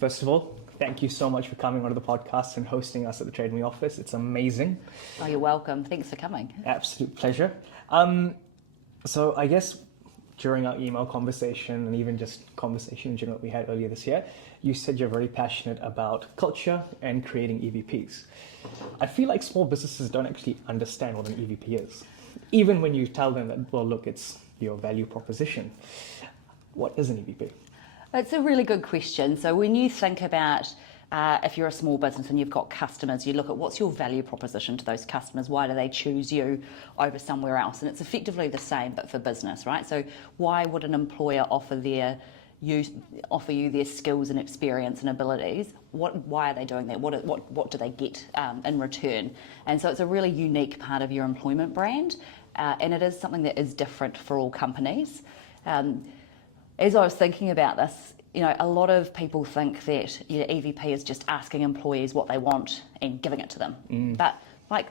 First of all, thank you so much for coming onto the podcast and hosting us at the TradeMe office. It's amazing. Oh, you're welcome. Thanks for coming. Absolute pleasure. So I guess during our email conversation and even just conversation in general that we had earlier this year, you said you're very passionate about culture and creating EVPs. I feel like small businesses don't actually understand what an EVP is. Even when you tell them that, well, look, it's your value proposition. What is an EVP? It's a really good question. So when you think about if you're a small business and you've got customers, you look at what's your value proposition to those customers. Why do they choose you over somewhere else? And it's effectively the same, but for business, right? So why would an employer offer you their skills and experience and abilities? Why are they doing that? What do they get in return? And so it's a really unique part of your employment brand, and it is something that is different for all companies. As I was thinking about this, a lot of people think that EVP is just asking employees what they want and giving it to them. But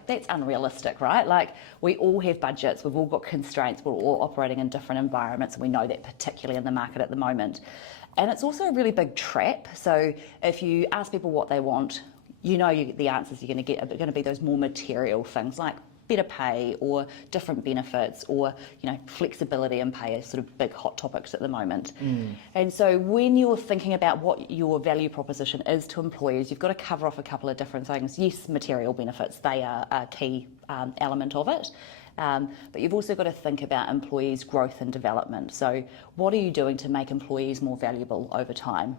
that's unrealistic, right? We all have budgets, we've all got constraints, we're all operating in different environments, and we know that particularly in the market at the moment. And it's also a really big trap. So if you ask people what they want, the answers you're going to get are going to be those more material things like better pay or different benefits or flexibility in pay are sort of big hot topics at the moment. And so when you're thinking about what your value proposition is to employees, you've got to cover off a couple of different things. Yes, material benefits, they are a key element of it. But you've also got to think about employees' growth and development. So what are you doing to make employees more valuable over time?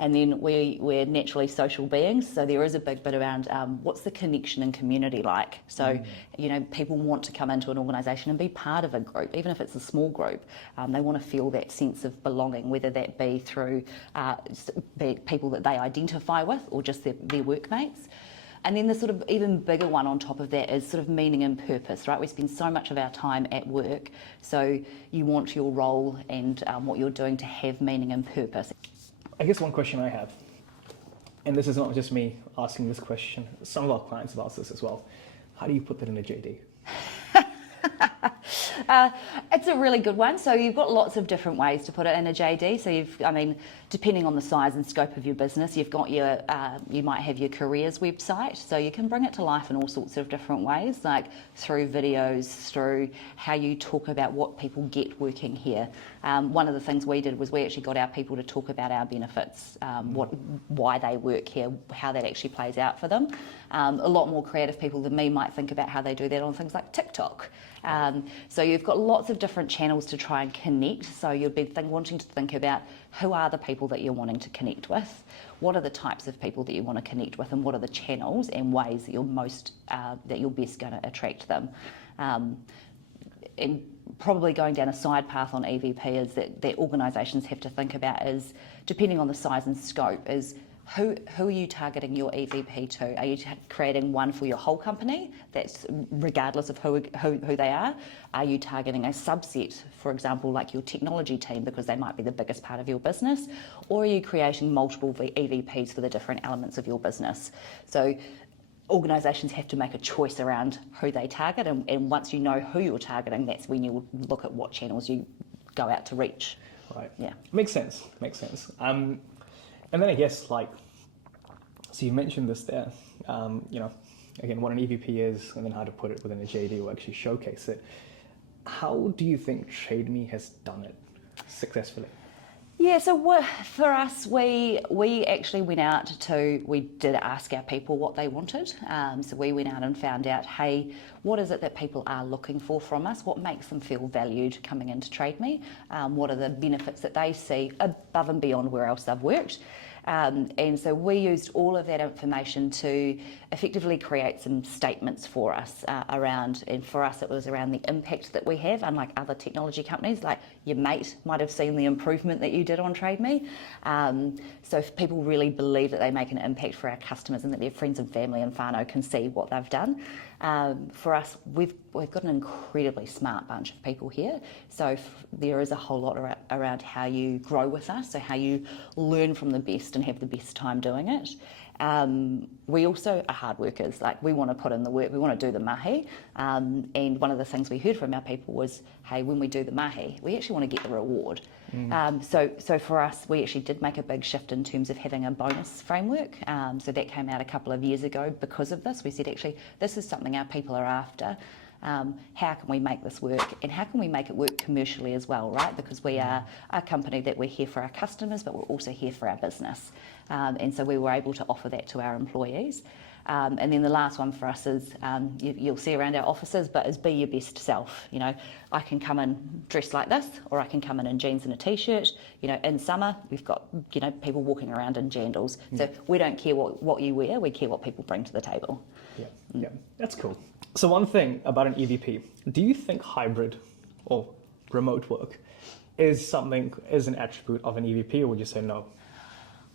And then we're naturally social beings, so there is a big bit around what's the connection and community like. So, people want to come into an organisation and be part of a group, even if it's a small group. They want to feel that sense of belonging, whether that be through people that they identify with or just their workmates. And then the sort of even bigger one on top of that is sort of meaning and purpose, right? We spend so much of our time at work, so you want your role and what you're doing to have meaning and purpose. I guess one question I have, and this is not just me asking this question, some of our clients have asked this as well. How do you put that in a JD? It's a really good one. So you've got lots of different ways to put it in a JD. So depending on the size and scope of your business, you've got you might have your careers website. So you can bring it to life in all sorts of different ways, like through videos, through how you talk about what people get working here. One of the things we did was we actually got our people to talk about our benefits, why they work here, how that actually plays out for them. A lot more creative people than me might think about how they do that on things like TikTok. So you've got lots of different channels to try and connect. So you'll be wanting to think about who are the people that you're wanting to connect with, what are the types of people that you want to connect with, and what are the channels and ways that you're best going to attract them. And probably going down a side path on EVP is that organisations have to think about is, depending on the size and scope, is who are you targeting your EVP to? Are you creating one for your whole company? That's regardless of who they are. Are you targeting a subset, for example, like your technology team, because they might be the biggest part of your business? Or are you creating multiple EVPs for the different elements of your business? So organisations have to make a choice around who they target, and once you know who you're targeting, that's when you look at what channels you go out to reach. Right. Yeah. Makes sense. And then I guess so you mentioned this there, again, what an EVP is and then how to put it within a JD or actually showcase it. How do you think TradeMe has done it successfully? Yeah, so for us, we actually went out we did ask our people what they wanted. So we went out and found out, hey, what is it that people are looking for from us? What makes them feel valued coming into TradeMe? What are the benefits that they see above and beyond where else they've worked? And so we used all of that information to effectively create some statements for us and for us it was around the impact that we have, unlike other technology companies, like your mate might have seen the improvement that you did on TradeMe. So if people really believe that they make an impact for our customers and that their friends and family and whānau can see what they've done. For us, we've got an incredibly smart bunch of people here. So there is a whole lot around how you grow with us, so how you learn from the best and have the best time doing it. We also are hard workers. Like, we want to put in the work, we want to do the mahi. And one of the things we heard from our people was, hey, when we do the mahi, we actually want to get the reward. So for us, we actually did make a big shift in terms of having a bonus framework. So that came out a couple of years ago because of this. We said, actually, this is something our people are after. How can we make this work, and how can we make it work commercially as well, right? Because we are a company that we're here for our customers, but we're also here for our business. And so we were able to offer that to our employees. And then the last one for us is, you'll see around our offices, but is be your best self. You know, I can come in dressed like this, or I can come in jeans and a t-shirt. You know, in summer, we've got, you know, people walking around in jandals. So we don't care what you wear, we care what people bring to the table. Yeah, that's cool. So one thing about an EVP, do you think hybrid or remote work is an attribute of an EVP, or would you say no?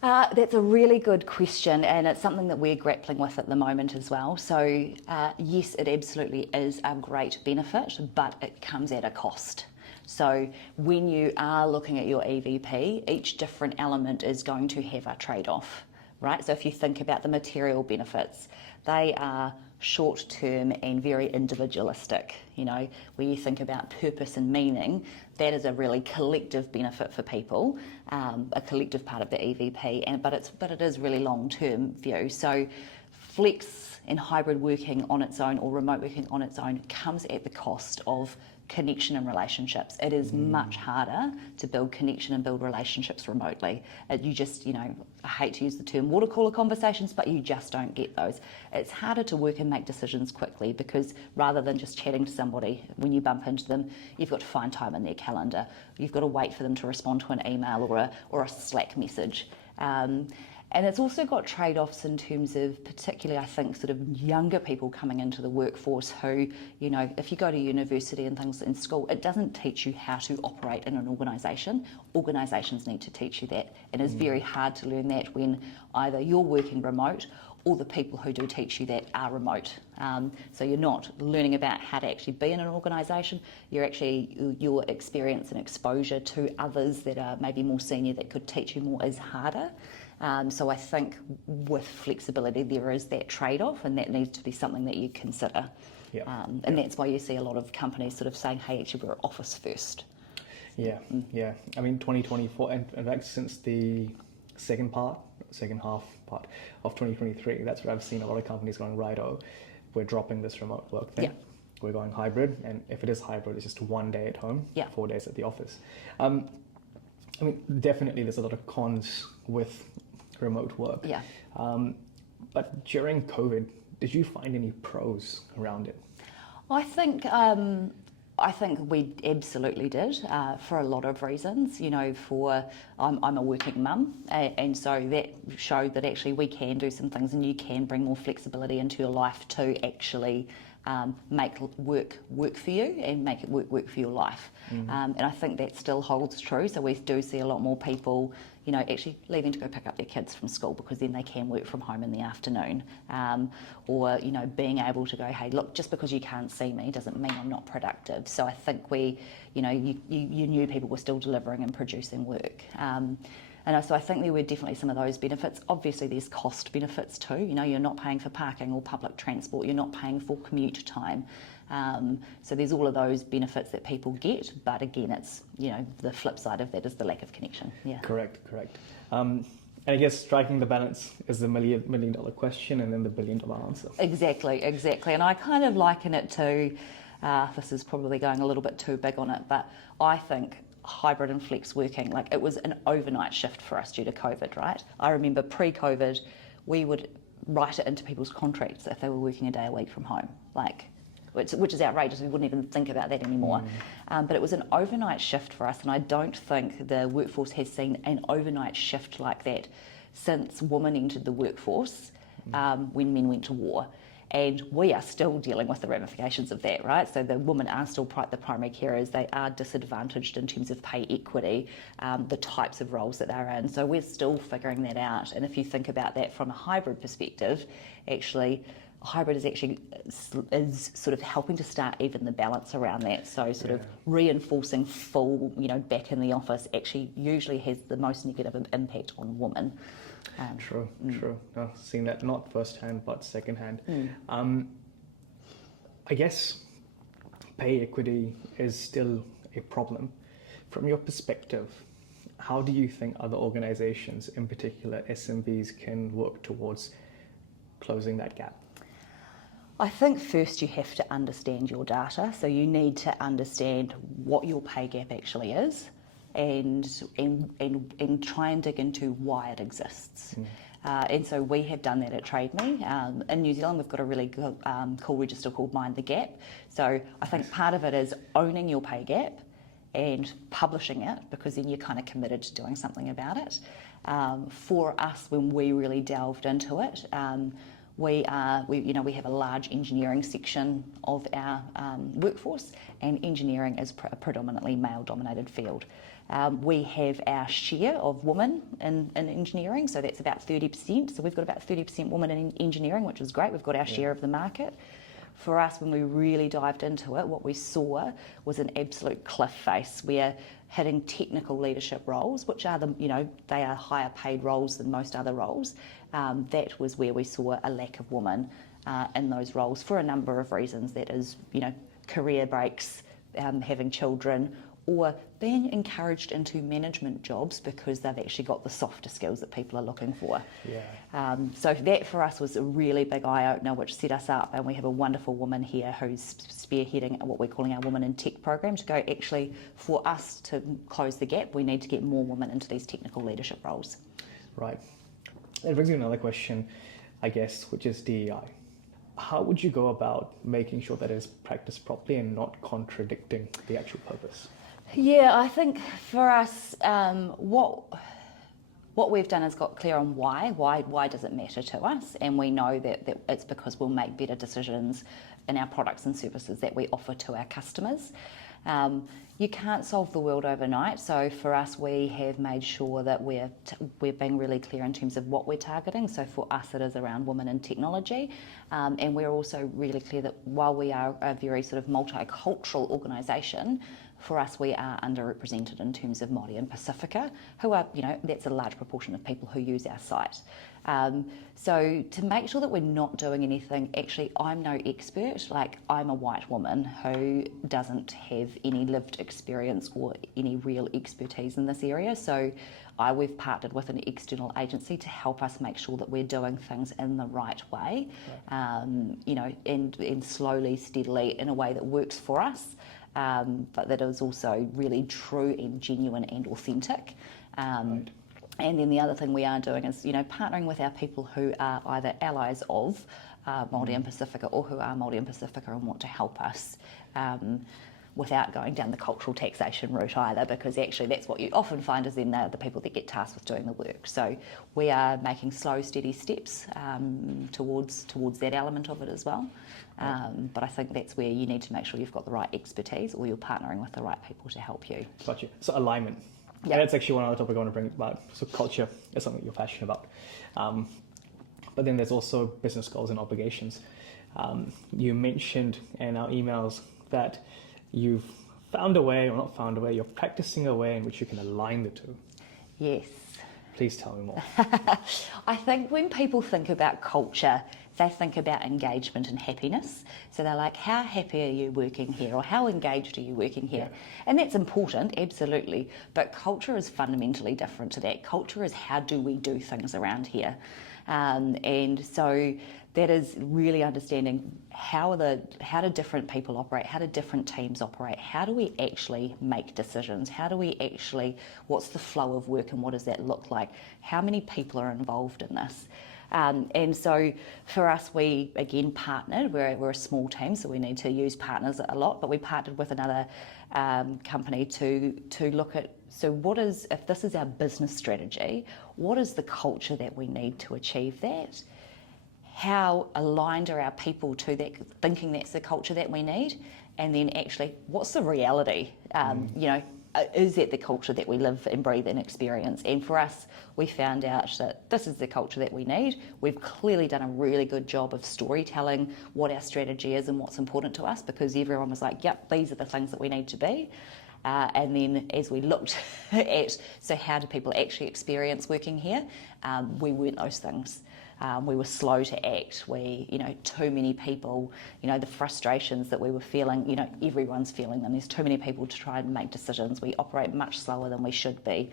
That's a really good question, and it's something that we're grappling with at the moment as well. So yes, it absolutely is a great benefit, but it comes at a cost. So when you are looking at your EVP, each different element is going to have a trade-off, right? So if you think about the material benefits, they are short-term and very individualistic. You know, when you think about purpose and meaning, that is a really collective benefit for people, a collective part of the EVP, but it is really long-term view. So flex and hybrid working on its own, or remote working on its own, comes at the cost of connection and relationships. It is much harder to build connection and build relationships remotely. You just, you know, I hate to use the term water cooler conversations, but you just don't get those. It's harder to work and make decisions quickly, because rather than just chatting to somebody, when you bump into them, you've got to find time in their calendar. You've got to wait for them to respond to an email or a Slack message. And it's also got trade-offs in terms of, particularly, I think, sort of younger people coming into the workforce who, you know, if you go to university and things in school, it doesn't teach you how to operate in an organisation. Organisations need to teach you that. And it's very hard to learn that when either you're working remote or the people who do teach you that are remote. So you're not learning about how to actually be in an organisation. You're actually, your experience and exposure to others that are maybe more senior that could teach you more is harder. So I think with flexibility, there is that trade-off, and that needs to be something that you consider. And that's why you see a lot of companies sort of saying, hey, actually, we're office first. Yeah. I mean, 2024, and in fact, since the second half part of 2023, that's what I've seen a lot of companies going, righto, we're dropping this remote work thing. We're going hybrid, and if it is hybrid, it's just 1 day at home, 4 days at the office. I mean, definitely there's a lot of cons with remote work. But during COVID, did you find any pros around it? I think we absolutely did, for a lot of reasons. You know, I'm a working mum, and so that showed that actually we can do some things, and you can bring more flexibility into your life to actually make work for you and make it work for your life. And I think that still holds true. So we do see a lot more people, you know, actually leaving to go pick up their kids from school, because then they can work from home in the afternoon. Or, you know, being able to go, hey, look, just because you can't see me doesn't mean I'm not productive. So I think you knew people were still delivering and producing work. And so I think there were definitely some of those benefits. Obviously, there's cost benefits too. You know, you're not paying for parking or public transport. You're not paying for commute time. So there's all of those benefits that people get. But again, it's, you know, the flip side of that is the lack of connection. Correct. And I guess striking the balance is the million dollar question, and then the $1 billion answer. Exactly. And I kind of liken it to, this is probably going a little bit too big on it, but I think hybrid and flex working, like, it was an overnight shift for us due to COVID, right? I remember pre-COVID, we would write it into people's contracts if they were working a day a week from home, like, which is outrageous. We wouldn't even think about that anymore. But it was an overnight shift for us, and I don't think the workforce has seen an overnight shift like that since women entered the workforce, when men went to war. And we are still dealing with the ramifications of that, right? So the women are still the primary carers. They are disadvantaged in terms of pay equity, the types of roles that they're in. So we're still figuring that out. And if you think about that from a hybrid perspective, actually, hybrid is actually is sort of helping to start even the balance around that. So sort of reinforcing full, back in the office actually usually has the most negative impact on women. True. No, seeing that not firsthand but secondhand. I guess pay equity is still a problem. From your perspective, how do you think other organizations, in particular SMBs, can work towards closing that gap? I think first you have to understand your data. So you need to understand what your pay gap actually is and try and dig into why it exists. And so we have done that at TradeMe. In New Zealand, we've got a really cool register called Mind the Gap. So I think part of it is owning your pay gap and publishing it, because then you're kind of committed to doing something about it. For us, when we really delved into it, we have a large engineering section of our workforce, and engineering is a predominantly male-dominated field. We have our share of women in engineering, so that's about 30%. So we've got about 30% women in engineering, which is great. We've got our share of the market. For us, when we really dived into it, what we saw was an absolute cliff face. We're hitting technical leadership roles, which are they are higher paid roles than most other roles. That was where we saw a lack of women in those roles for a number of reasons. That is, career breaks, having children, or being encouraged into management jobs because they've actually got the softer skills that people are looking for. So that for us was a really big eye-opener, which set us up, and we have a wonderful woman here who's spearheading what we're calling our Women in Tech program to go, actually, for us to close the gap, we need to get more women into these technical leadership roles. Right. That brings me to another question, I guess, which is DEI. How would you go about making sure that it is practiced properly and not contradicting the actual purpose? Yeah, I think for us, what we've done is got clear on why does it matter to us, and we know that it's because we'll make better decisions in our products and services that we offer to our customers. You can't solve the world overnight, so for us we have made sure that we're being really clear in terms of what we're targeting. So for us it is around women in technology, and we're also really clear that while we are a very sort of multicultural organisation, for us we are underrepresented in terms of Māori and Pacifica, who are, that's a large proportion of people who use our site. So to make sure that we're not doing anything, actually I'm no expert, like I'm a white woman who doesn't have any lived experience or any real expertise in this area, so we've partnered with an external agency to help us make sure that we're doing things in the right way, and slowly, steadily, in a way that works for us, but that is also really true and genuine and authentic. And then the other thing we are doing is, partnering with our people who are either allies of Māori and Pacifica or who are Māori and Pacifica and want to help us, without going down the cultural taxation route either, because actually that's what you often find is then they're the people that get tasked with doing the work. So we are making slow, steady steps towards that element of it as well. But I think that's where you need to make sure you've got the right expertise, or you're partnering with the right people to help you. Gotcha. So alignment. Yeah, that's actually one other topic I want to bring about. So culture is something you're passionate about. But then there's also business goals and obligations. You mentioned in our emails that you've found a way, or not found a way, you're practicing a way in which you can align the two. Yes. Please tell me more. I think when people think about culture, they think about engagement and happiness. So they're like, how happy are you working here? Or how engaged are you working here? Yeah. And that's important, absolutely. But culture is fundamentally different to that. Culture is how do we do things around here? And so that is really understanding how do different people operate, how do different teams operate, how do we actually make decisions, what's the flow of work and what does that look like, how many people are involved in this. And so for us, we again partnered. We're a small team, so we need to use partners a lot, but we partnered with another company to look at, so if this is our business strategy, what is the culture that we need to achieve that? How aligned are our people to that, thinking that's the culture that we need? And then actually, what's the reality? is that the culture that we live and breathe and experience? And for us, we found out that this is the culture that we need. We've clearly done a really good job of storytelling what our strategy is and what's important to us, because everyone was like, yep, these are the things that we need to be. And then as we looked at, so how do people actually experience working here? We weren't those things. We were slow to act. Too many people, the frustrations that we were feeling, everyone's feeling them. There's too many people to try and make decisions. We operate much slower than we should be.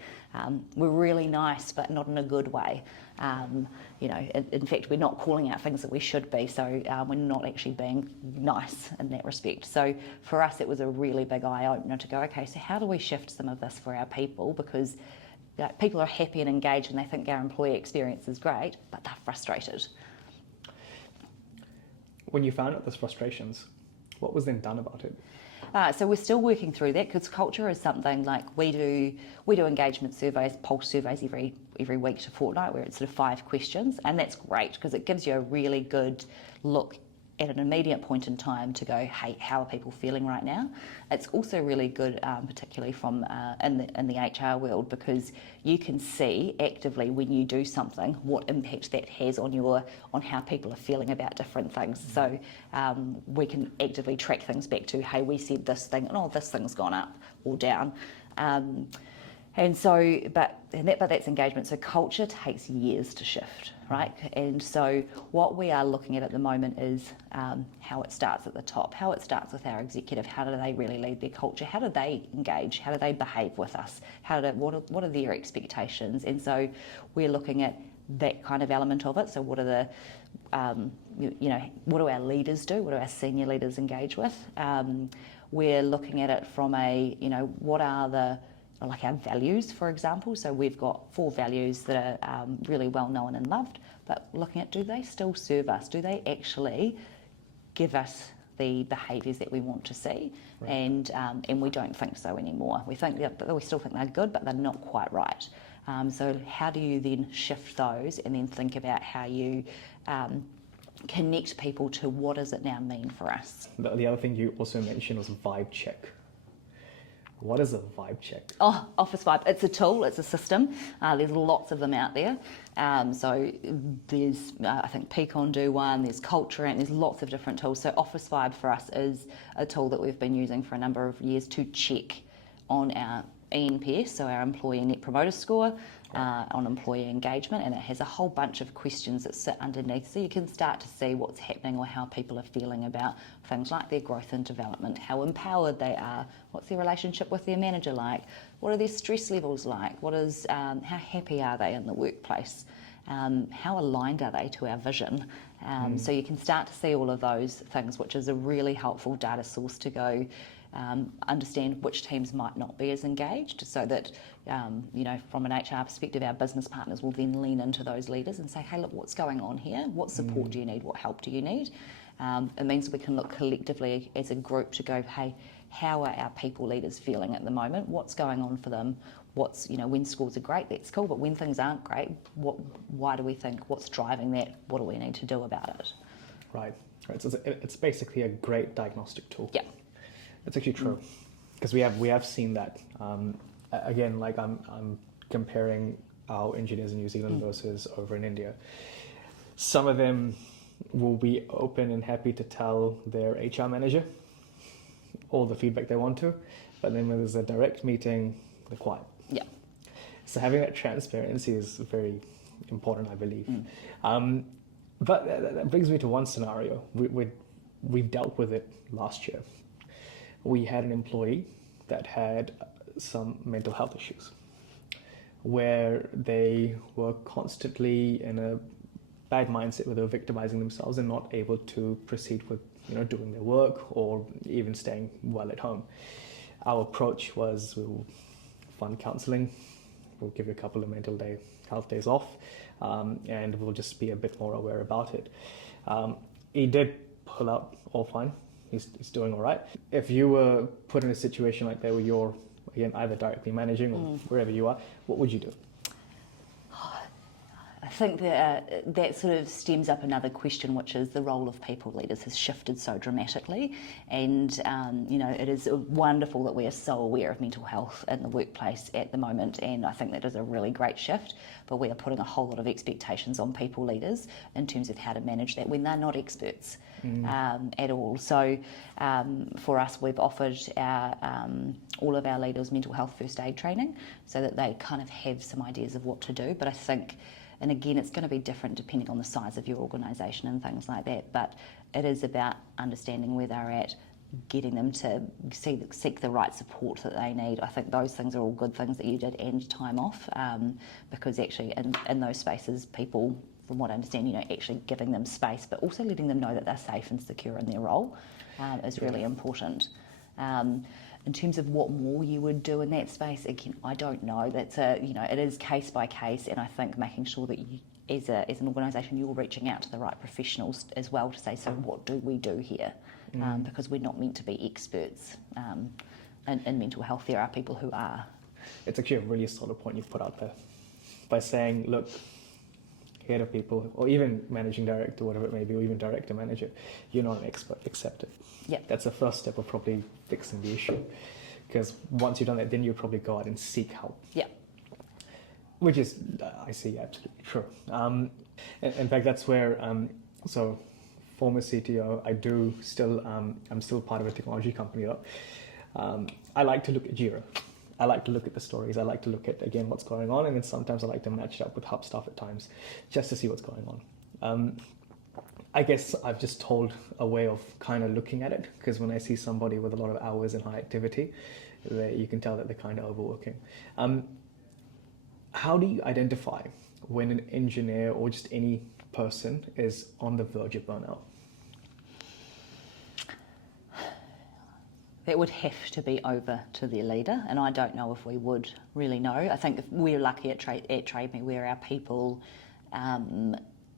We're really nice, but not in a good way. In fact, we're not calling out things that we should be, so we're not actually being nice in that respect. So for us, it was a really big eye-opener to go, okay, so how do we shift some of this for our people? Because people are happy and engaged and they think our employee experience is great, but they're frustrated. When you found out those frustrations, what was then done about it? So we're still working through that, because culture is something like we do engagement surveys, pulse surveys every week to fortnight, where it's sort of 5 questions, and that's great because it gives you a really good look at an immediate point in time to go, hey, how are people feeling right now? It's also really good, particularly from in the HR world, because you can see actively when you do something what impact that has on how people are feeling about different things. So we can actively track things back to, hey, we said this thing, and this thing's gone up or down. And so, but that's engagement. So culture takes years to shift, right? And so what we are looking at the moment is how it starts at the top, how it starts with our executive. How do they really lead their culture? How do they engage? How do they behave with us? What are their expectations? And so we're looking at that kind of element of it. So what are the, what do our leaders do? What do our senior leaders engage with? We're looking at it from what are our values, for example. So we've got 4 values that are really well known and loved, but looking at, do they still serve us? Do they actually give us the behaviours that we want to see? Right. And we don't think so anymore. We still think they're good, but they're not quite right. So how do you then shift those and then think about how you connect people to what does it now mean for us? The other thing you also mentioned was vibe check. What is a vibe check? Oh, Officevibe. It's a tool, it's a system. There's lots of them out there. So there's, I think Peakon do one, there's Culture, and there's lots of different tools. So Officevibe for us is a tool that we've been using for a number of years to check on our ENPS, so our Employee Net Promoter Score, on employee engagement, and it has a whole bunch of questions that sit underneath, so you can start to see what's happening or how people are feeling about things like their growth and development, how empowered they are, what's their relationship with their manager like, what are their stress levels like, how happy are they in the workplace, how aligned are they to our vision. So you can start to see all of those things, which is a really helpful data source to go understand which teams might not be as engaged, so that from an HR perspective, our business partners will then lean into those leaders and say, hey, look, what's going on here? What support do you need? What help do you need? It means we can look collectively as a group to go, hey, how are our people leaders feeling at the moment? What's going on for them? When scores are great, that's cool, but when things aren't great, why do we think, what's driving that? What do we need to do about it? Right. So it's basically a great diagnostic tool. Yeah. That's actually true, because we have seen that. Again, like I'm comparing our engineers in New Zealand versus over in India. Some of them will be open and happy to tell their HR manager all the feedback they want to, but then when there's a direct meeting, they're quiet. Yeah. So having that transparency is very important, I believe. But that brings me to one scenario. We dealt with it last year. We had an employee that had some mental health issues, where they were constantly in a bad mindset where they were victimizing themselves and not able to proceed with doing their work or even staying well at home. Our approach was, we'll fund counseling, we'll give you a couple of mental health days off, and we'll just be a bit more aware about it. He did pull out all fine. He's doing all right. If you were put in a situation like that where you're, again, either directly managing or wherever you are, what would you do? I think that sort of stems up another question, which is the role of people leaders has shifted so dramatically, and it is wonderful that we are so aware of mental health in the workplace at the moment, and I think that is a really great shift. But we are putting a whole lot of expectations on people leaders in terms of how to manage that when they're not experts at all. So for us, we've offered all of our leaders mental health first aid training so that they kind of have some ideas of what to do. But I think, and again, it's going to be different depending on the size of your organisation and things like that, but it is about understanding where they're at, getting them to seek the right support that they need. I think those things are all good things that you did, and time off, because actually in those spaces, people, from what I understand, actually giving them space, but also letting them know that they're safe and secure in their role is really important. In terms of what more you would do in that space, again, I don't know. That's it is case by case, and I think making sure that you, as an organisation, you're reaching out to the right professionals as well to say, so what do we do here? Because we're not meant to be experts in mental health. There are people who are. It's actually a really solid point you've put out there by saying, look, head of people, or even managing director, whatever it may be, or even director manager, you're not an expert, accept it. Yeah. That's the first step of probably fixing the issue. Because once you've done that, then you'll probably go out and seek help. Yeah. Which is, I see, absolutely true. In fact, that's where, so former CTO, I'm still part of a technology company though. I like to look at Jira. I like to look at the stories. I like to look at, again, what's going on. And then sometimes I like to match it up with Hub stuff at times, just to see what's going on. I guess I've just told a way of kind of looking at it, because when I see somebody with a lot of hours and high activity, you can tell that they're kind of overworking. How do you identify when an engineer or just any person is on the verge of burnout? That would have to be over to their leader, and I don't know if we would really know. I think if we're lucky at TradeMe, where our people,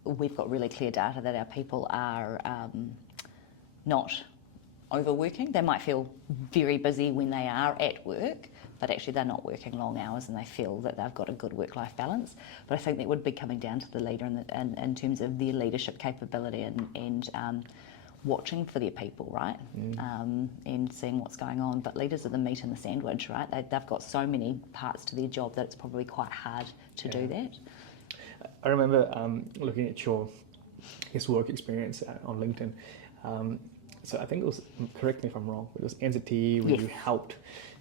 we've got really clear data that our people are not overworking. They might feel very busy when they are at work, but actually they're not working long hours and they feel that they've got a good work-life balance. But I think that would be coming down to the leader in terms of their leadership capability and watching for their people, right? And seeing what's going on. But leaders are the meat in the sandwich, right? They've got so many parts to their job that it's probably quite hard to do that. I remember looking at your work experience on LinkedIn. So I think it was, correct me if I'm wrong, it was NZT where you helped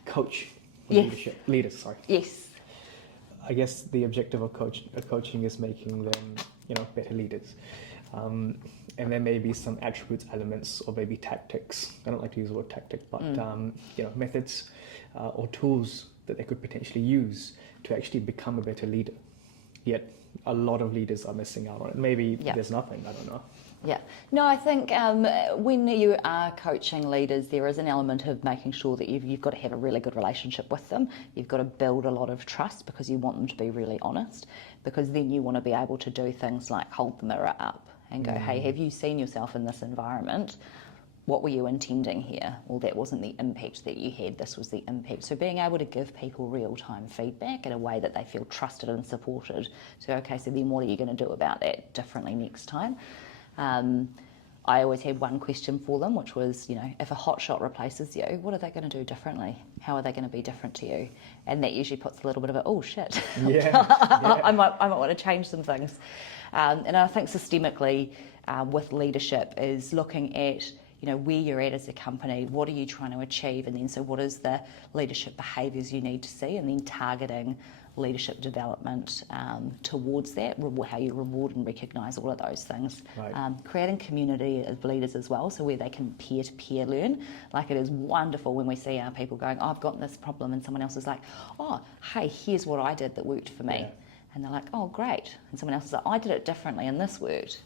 coach leaders. Sorry. Yes. I guess the objective of coaching is making them, better leaders. And there may be some attributes, elements, or maybe tactics. I don't like to use the word tactic, but methods or tools that they could potentially use to actually become a better leader. Yet a lot of leaders are missing out on it. Maybe there's nothing. I don't know. Yeah. No, I think when you are coaching leaders, there is an element of making sure that you've got to have a really good relationship with them. You've got to build a lot of trust because you want them to be really honest, because then you want to be able to do things like hold the mirror up and go, hey, have you seen yourself in this environment? What were you intending here? Well, that wasn't the impact that you had, this was the impact. So being able to give people real-time feedback in a way that they feel trusted and supported. So, okay, so then what are you going to do about that differently next time? I always had one question for them, which was, if a hotshot replaces you, what are they going to do differently? How are they going to be different to you? And that usually puts a little bit of a, oh shit, I might want to change some things. And I think systemically with leadership is looking at, where you're at as a company, what are you trying to achieve? And then so what is the leadership behaviours you need to see? And then targeting leadership development towards that, how you reward and recognise all of those things. Right. Creating community of leaders as well, so where they can peer-to-peer learn. Like, it is wonderful when we see our people going, oh, I've got this problem, and someone else is like, oh, hey, here's what I did that worked for me. Yeah. And they're like, oh, great. And someone else is like, I did it differently and this worked.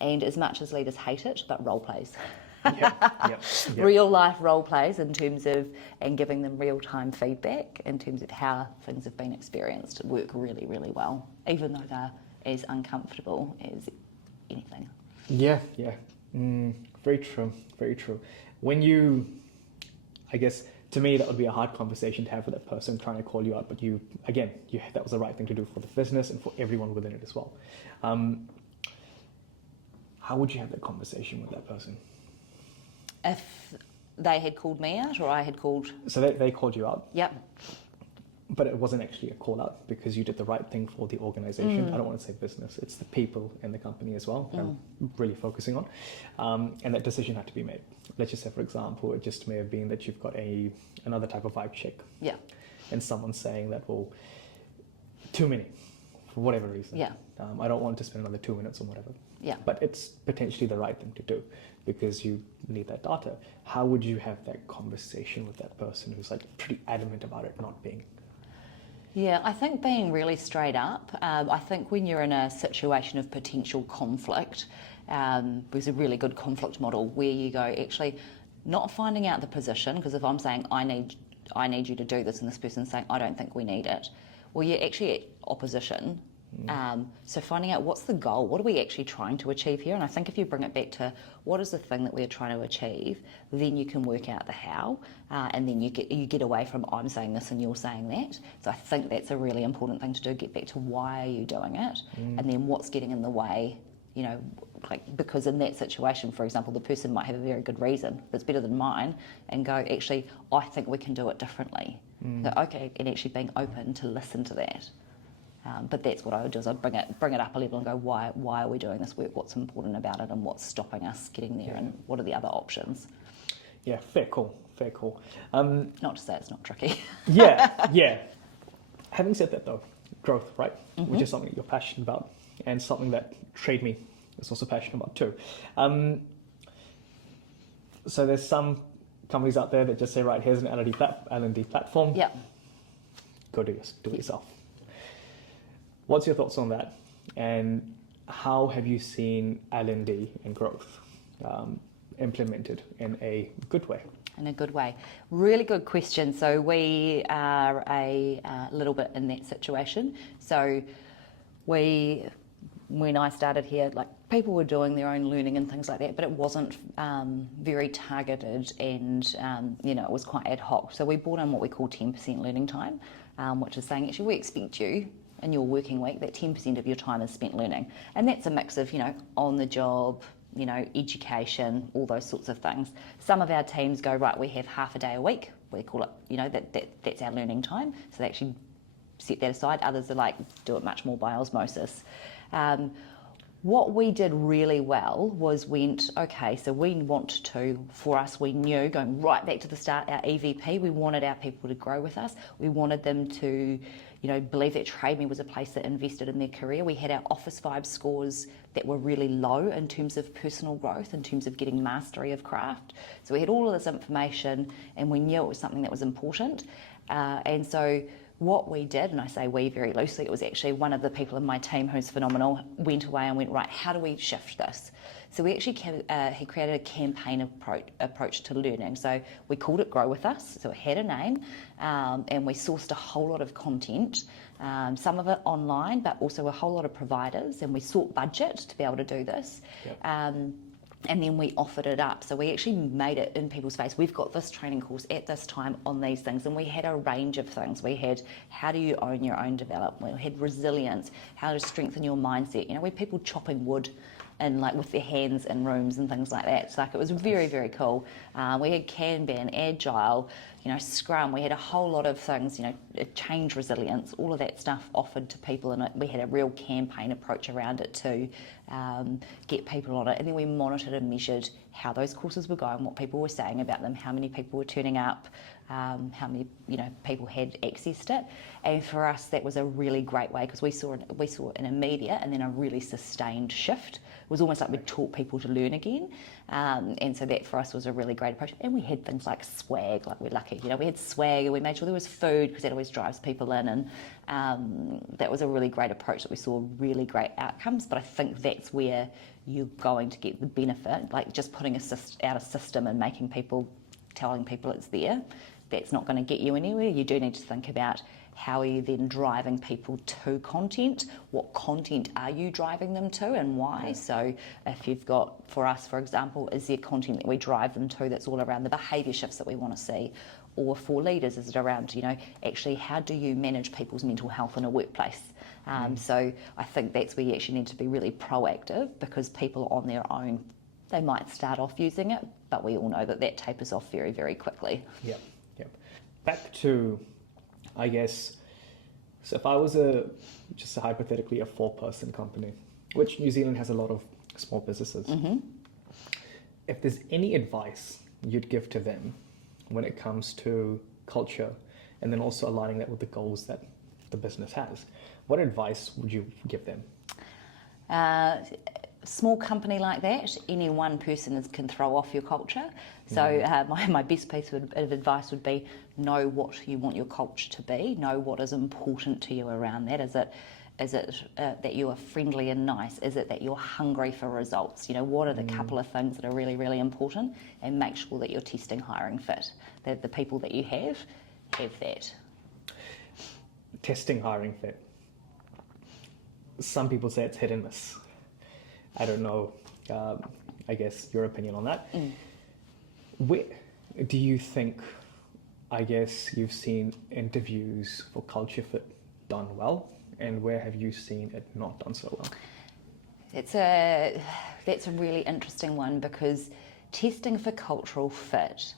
And as much as leaders hate it, but role plays. Yep. Real life role plays in terms of, and giving them real time feedback in terms of how things have been experienced work really, really well, even though they're as uncomfortable as anything. Yeah. Very true. When you, I guess, to me, that would be a hard conversation to have with that person trying to call you out. But that was the right thing to do for the business and for everyone within it as well. How would you have that conversation with that person? If they had called me out or I had called... So they called you out. Yep. But it wasn't actually a call out because you did the right thing for the organization. I don't want to say business, it's the people in the company as well that I'm really focusing on. And that decision had to be made. Let's just say, for example, it just may have been that you've got another type of vibe check. Yeah. And someone's saying that, well, too many, for whatever reason. Yeah. I don't want to spend another 2 minutes or whatever. Yeah. But it's potentially the right thing to do because you need that data. How would you have that conversation with that person who's like pretty adamant about it not being? Yeah, I think being really straight up. I think when you're in a situation of potential conflict, there's a really good conflict model where you go, actually, not finding out the position, because if I'm saying I need you to do this and this person's saying I don't think we need it, well, you're actually at opposition. So finding out what's the goal, what are we actually trying to achieve here? And I think if you bring it back to what is the thing that we're trying to achieve, then you can work out the how, and then you get away from I'm saying this and you're saying that. So I think that's a really important thing to do, get back to why are you doing it, and then what's getting in the way, because in that situation, for example, the person might have a very good reason that's better than mine and go, actually, I think we can do it differently. So, okay, and actually being open to listen to that. But that's what I would do, is I'd bring it up a level and go, why are we doing this work? What's important about it and what's stopping us getting there, and what are the other options? Yeah, fair call. Not to say it's not tricky. Yeah. Having said that though, growth, right? Which is something you're passionate about and something that TradeMe is also passionate about too. So there's some companies out there that just say, right, here's an L&D platform. Yeah. Go do it yourself. What's your thoughts on that? And how have you seen L&D and growth implemented in a good way? In a good way. Really good question. So we are a little bit in that situation. So when I started here, people were doing their own learning and things like that, but it wasn't very targeted, and it was quite ad hoc. So we brought in what we call 10% learning time, which is saying, actually, we expect you in your working week that 10% of your time is spent learning, and that's a mix of on the job, education, all those sorts of things. Some of our teams go, right, we have half a day a week, we call it that's our learning time, so they actually set that aside. Others are do it much more by osmosis. What we did really well was so we want to, for us, we knew going right back to the start, our EVP, we wanted our people to grow with us. We wanted them to, believe that TradeMe was a place that invested in their career. We had our Officevibe scores that were really low in terms of personal growth, in terms of getting mastery of craft. So we had all of this information and we knew it was something that was important. And so what we did, and I say we very loosely, it was actually one of the people in my team who's phenomenal, went away and went, right, how do we shift this? So we actually he created a campaign approach to learning. So we called it Grow With Us, so it had a name, and we sourced a whole lot of content, some of it online, but also a whole lot of providers, and we sought budget to be able to do this. Yep. And then we offered it up. So we actually made it in people's face. We've got this training course at this time on these things. And we had a range of things. We had how do you own your own development? We had resilience, how to strengthen your mindset. We had people chopping wood and with their hands in rooms and things like that. So it was very, very cool. We had Kanban, Agile, Scrum. We had a whole lot of things, change resilience, all of that stuff offered to people. And we had a real campaign approach around it to get people on it. And then we monitored and measured how those courses were going, what people were saying about them, how many people were turning up, how many people had accessed it. And for us, that was a really great way, because we saw an immediate and then a really sustained shift. It was almost like we'd taught people to learn again. And so that for us was a really great approach. And we had things like swag, we're lucky, we had swag, and we made sure there was food, because that always drives people in. And that was a really great approach that we saw really great outcomes. But I think that's where you're going to get the benefit, just putting out a system and telling people it's there. That's not going to get you anywhere. You do need to think about how are you then driving people to content? What content are you driving them to, and why? So if you've got, for us, for example, is there content that we drive them to that's all around the behaviour shifts that we want to see, Or for leaders, is it around, actually how do you manage people's mental health in a workplace? So I think that's where you actually need to be really proactive, because people on their own, they might start off using it, but we all know that tapers off very, very quickly. Yep. Back to, I guess, so if I was just hypothetically a 4-person company, which New Zealand has a lot of small businesses, if there's any advice you'd give to them when it comes to culture, and then also aligning that with the goals that the business has, what advice would you give them? Small company like that, any one person can throw off your culture. So my best piece of advice would be, know what you want your culture to be, know what is important to you around that. Is it that you are friendly and nice? Is it that you're hungry for results? What are the couple of things that are really, really important? And make sure that you're testing hiring fit, that the people that you have that. Testing hiring fit. Some people say it's hit and miss. I don't know, I guess, your opinion on that. Where do you think, I guess, you've seen interviews for culture fit done well, and where have you seen it not done so well? That's a really interesting one, because testing for cultural fit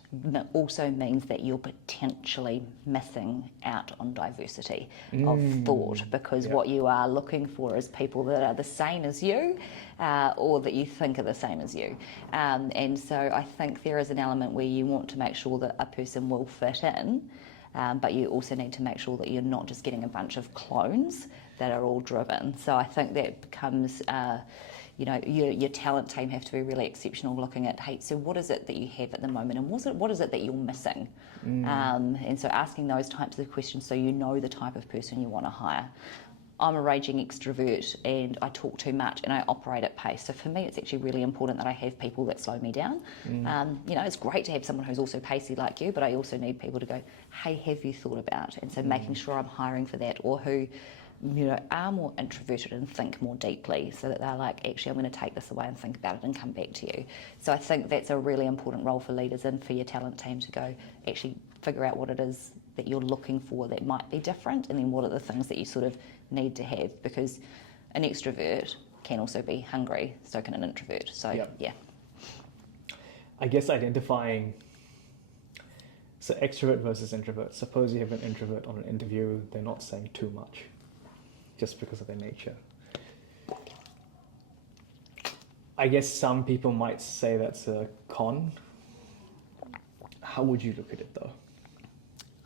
also means that you're potentially missing out on diversity of thought, because what you are looking for is people that are the same as you, or that you think are the same as you. And so I think there is an element where you want to make sure that a person will fit in, but you also need to make sure that you're not just getting a bunch of clones that are all driven. So I think that becomes... your talent team have to be really exceptional, looking at, hey, so what is it that you have at the moment, and what is it that you're missing? And so asking those types of questions so you know the type of person you want to hire. I'm a raging extrovert and I talk too much and I operate at pace. So for me, it's actually really important that I have people that slow me down. It's great to have someone who's also pacey like you, but I also need people to go, hey, have you thought about? And so making sure I'm hiring for that, or who are more introverted and think more deeply, so that they're like, actually, I'm going to take this away and think about it and come back to you. So I think that's a really important role for leaders and for your talent team to go, actually figure out what it is that you're looking for that might be different, and then what are the things that you sort of need to have, because an extrovert can also be hungry, so can an introvert. So yeah. I guess identifying, so extrovert versus introvert. Suppose you have an introvert on an interview, they're not saying too much, just because of their nature. I guess some people might say that's a con. How would you look at it though?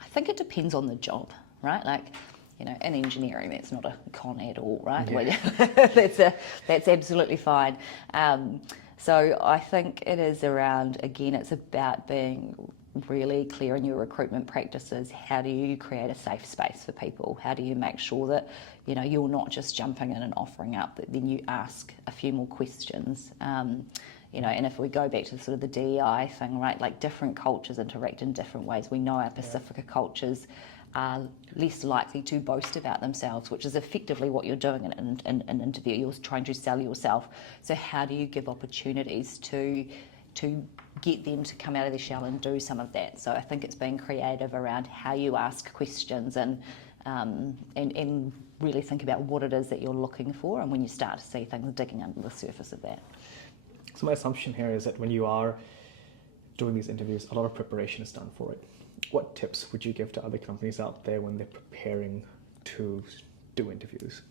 I think it depends on the job, right? Like, in engineering, that's not a con at all, right? Yeah. That's absolutely fine. So I think it is around, again, it's about being really clear in your recruitment practices. How do you create a safe space for people? How do you make sure that you're not just jumping in and offering up, but then you ask a few more questions? And if we go back to sort of the DEI thing, right, like different cultures interact in different ways. We know our Pacifica cultures are less likely to boast about themselves, which is effectively what you're doing in an interview. You're trying to sell yourself. So how do you give opportunities to get them to come out of their shell and do some of that? So I think it's being creative around how you ask questions, and really think about what it is that you're looking for, and when you start to see things digging under the surface of that. So my assumption here is that when you are doing these interviews, a lot of preparation is done for it. What tips would you give to other companies out there when they're preparing to do interviews?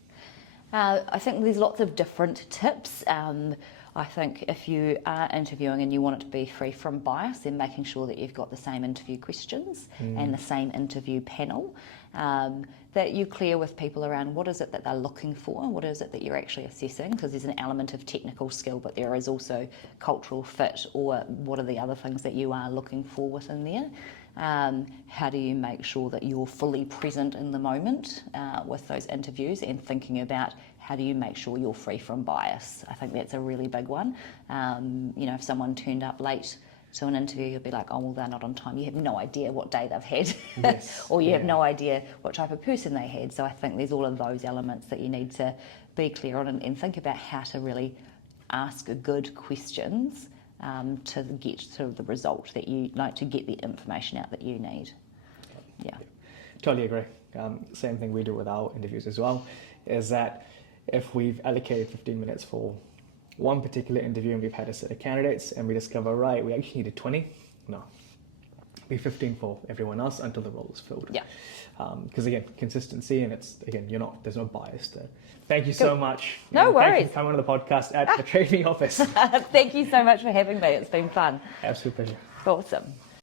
I think there's lots of different tips. I think if you are interviewing and you want it to be free from bias, then making sure that you've got the same interview questions and the same interview panel, that you're clear with people around what is it that they're looking for, what is it that you're actually assessing, because there's an element of technical skill, but there is also cultural fit, or what are the other things that you are looking for within there. How do you make sure that you're fully present in the moment with those interviews, and thinking about how do you make sure you're free from bias? I think that's a really big one. If someone turned up late to an interview, you'll be like, oh, well, they're not on time. You have no idea what day they've had, or you have no idea what type of person they had. So I think there's all of those elements that you need to be clear on, and think about how to really ask good questions to get to the result that you like, to get the information out that you need. Yeah. Totally agree. Same thing we do with our interviews as well, is that if we've allocated 15 minutes for one particular interview and we've had a set of candidates and we discover, right, we actually needed 20, no. Be 15 for everyone else until the role is filled. Yeah. Because again, consistency, and it's, again, there's no bias there. Thank you so much. No and worries. Thank you for coming on the podcast at the TradeMe office. Thank you so much for having me. It's been fun. Absolute pleasure. Awesome.